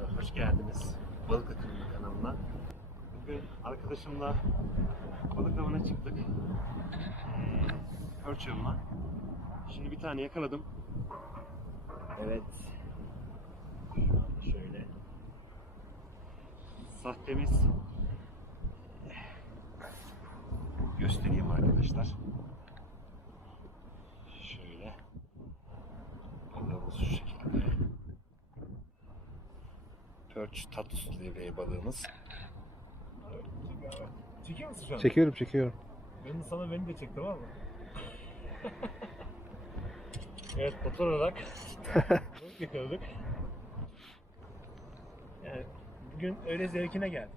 arkadaşlar, hoş geldiniz. Balık Akımı kanalına. Bugün arkadaşımla balık avına çıktık. Ee. Şimdi bir tane yakaladım. Evet. Şöyle. Sahtemiz. Göstereyim arkadaşlar. Şöyle. Balığımız şu şekilde. Perch tatus levreği balığımız. Çekiyor musun şu an? Çekiyorum çekiyorum. Ben de sana beni de çek tamam mı? evet motor olarak balık yakaladık. Yani bugün öyle zevkine geldik.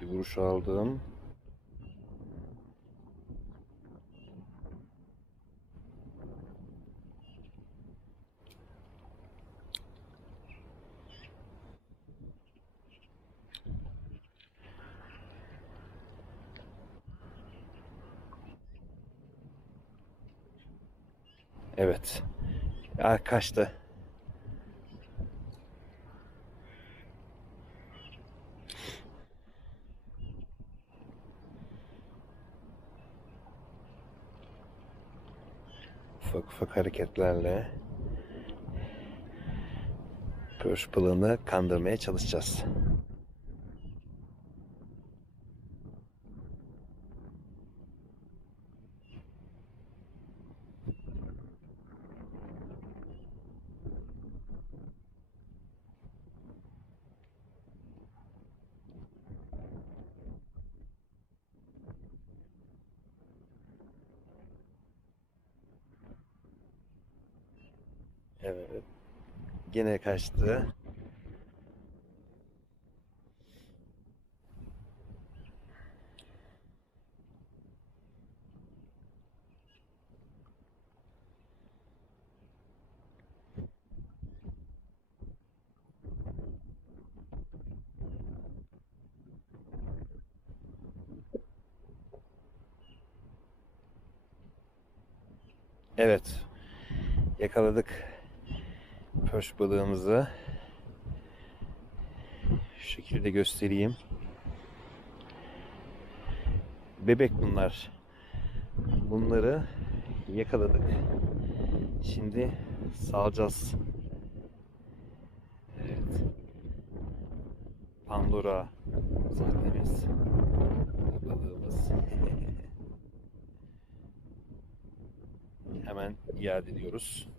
Bir vuruş aldım. Evet. Ya kaçtı. ufak ufak hareketlerle pörş balığını kandırmaya çalışacağız. Evet. Gene kaçtı. Evet. Yakaladık pörş balığımızı. Şu şekilde göstereyim. Bebek bunlar. Bunları yakaladık. Şimdi salacağız. Evet. Pandora sahnemiz. Balığımız. Hemen iade ediyoruz.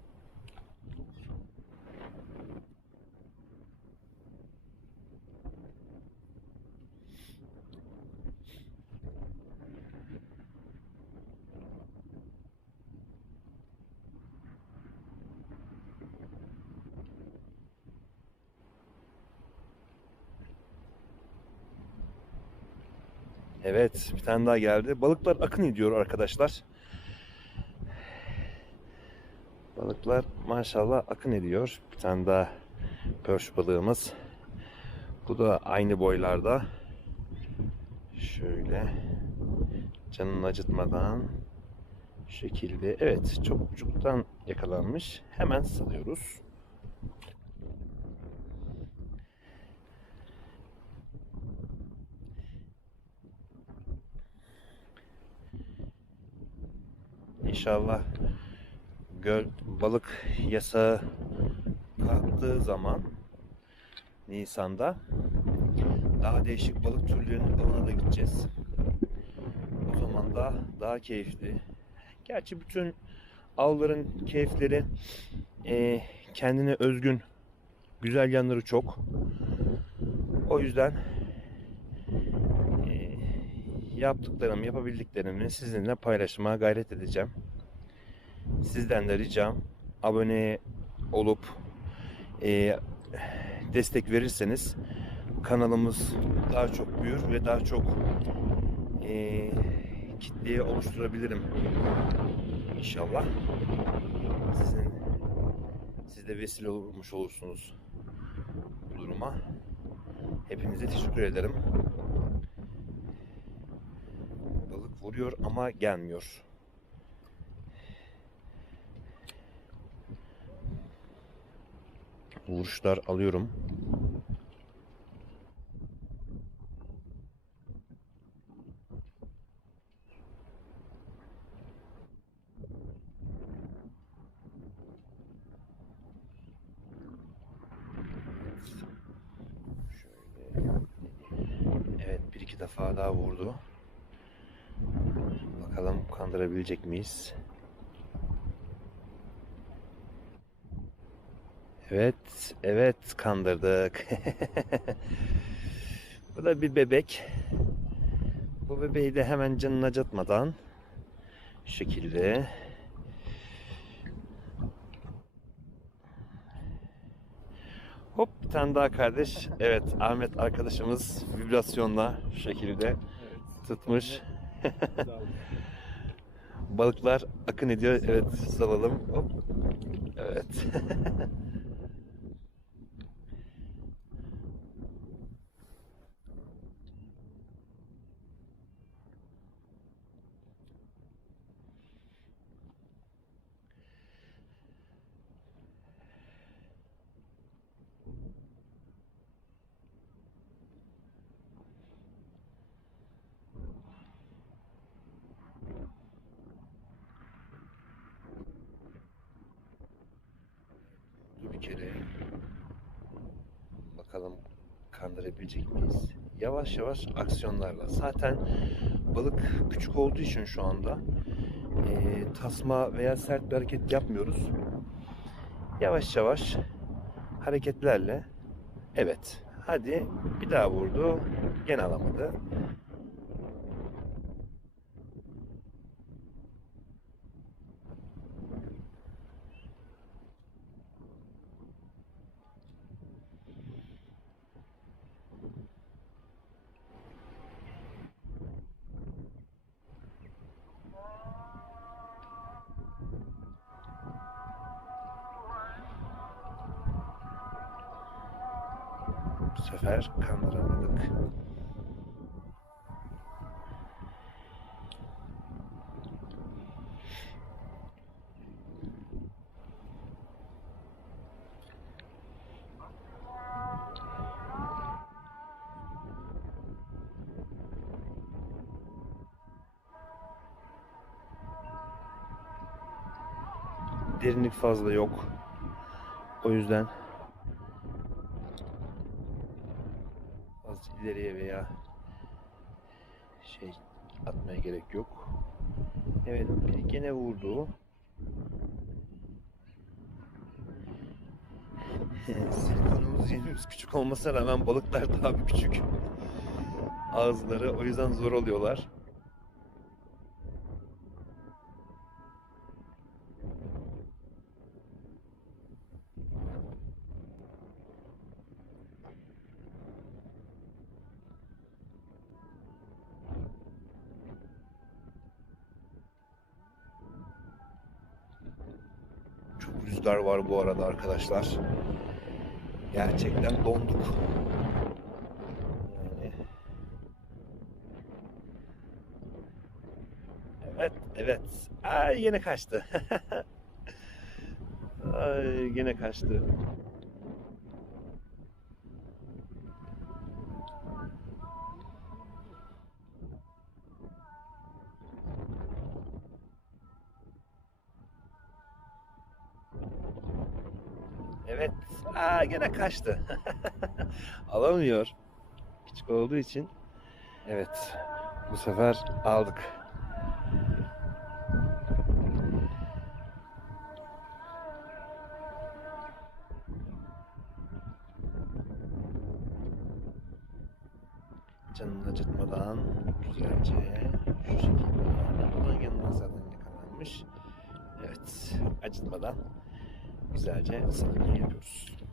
Evet, bir tane daha geldi. Balıklar akın ediyor arkadaşlar. Balıklar maşallah akın ediyor. Bir tane daha pörş balığımız. Bu da aynı boylarda. Şöyle canını acıtmadan şekilde. Evet, çok ucuktan yakalanmış. Hemen salıyoruz. İnşallah göl balık yasağı kalktığı zaman Nisan'da daha değişik balık türlerinin avına da gideceğiz. O zaman da daha keyifli. Gerçi bütün avların keyifleri e, kendine özgün güzel yanları çok. O yüzden yaptıklarımı, yapabildiklerimi sizinle paylaşmaya gayret edeceğim. Sizden de ricam abone olup e, destek verirseniz kanalımız daha çok büyür ve daha çok e, kitleye oluşturabilirim inşallah. Sizin siz de vesile olmuş olursunuz bu duruma. Hepinize teşekkür ederim. Balık vuruyor ama gelmiyor. vuruşlar alıyorum. Evet bir iki defa daha vurdu. Bakalım kandırabilecek miyiz? Evet, evet kandırdık. Bu da bir bebek. Bu bebeği de hemen canını acıtmadan şu şekilde Hop bir tane daha kardeş. Evet Ahmet arkadaşımız vibrasyonla şu şekilde Evet. tutmuş. Balıklar akın ediyor. Evet salalım. Hop. Evet. kere. Bakalım kandırabilecek miyiz? Yavaş yavaş aksiyonlarla. Zaten balık küçük olduğu için şu anda eee, tasma veya sert bir hareket yapmıyoruz. Yavaş yavaş hareketlerle evet hadi bir daha vurdu gene alamadı. Sefer kandıramadık. Derinlik fazla yok. O yüzden az ileriye veya şey atmaya gerek yok. Evet bir gene vurdu. Silikonumuz yerimiz küçük olmasına rağmen balıklar daha küçük. Ağızları o yüzden zor oluyorlar. Çok rüzgar var bu arada arkadaşlar. Gerçekten donduk. Yani... Evet, evet. Ay yine kaçtı. Ay yine kaçtı. Evet. Aa gene kaçtı. Alamıyor. Küçük olduğu için. Evet. Bu sefer aldık. Canını acıtmadan güzelce şu şekilde. Bunun yanına zaten yakalanmış. Evet. Acıtmadan güzelce ısınmayı yapıyoruz.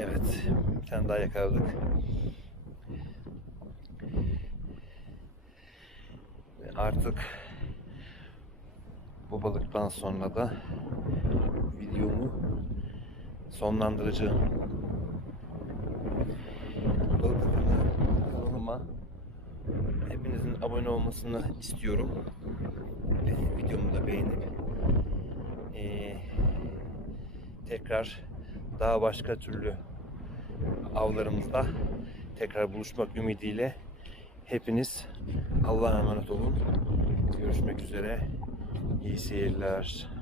Evet, bir tane daha yakaladık. Ve artık bu balıktan sonra da videomu sonlandıracağım. Balık kanalıma Hepinizin abone olmasını istiyorum. Videomu da beğenip ee, tekrar daha başka türlü avlarımızda tekrar buluşmak ümidiyle hepiniz Allah'a emanet olun. Görüşmek üzere. İyi seyirler.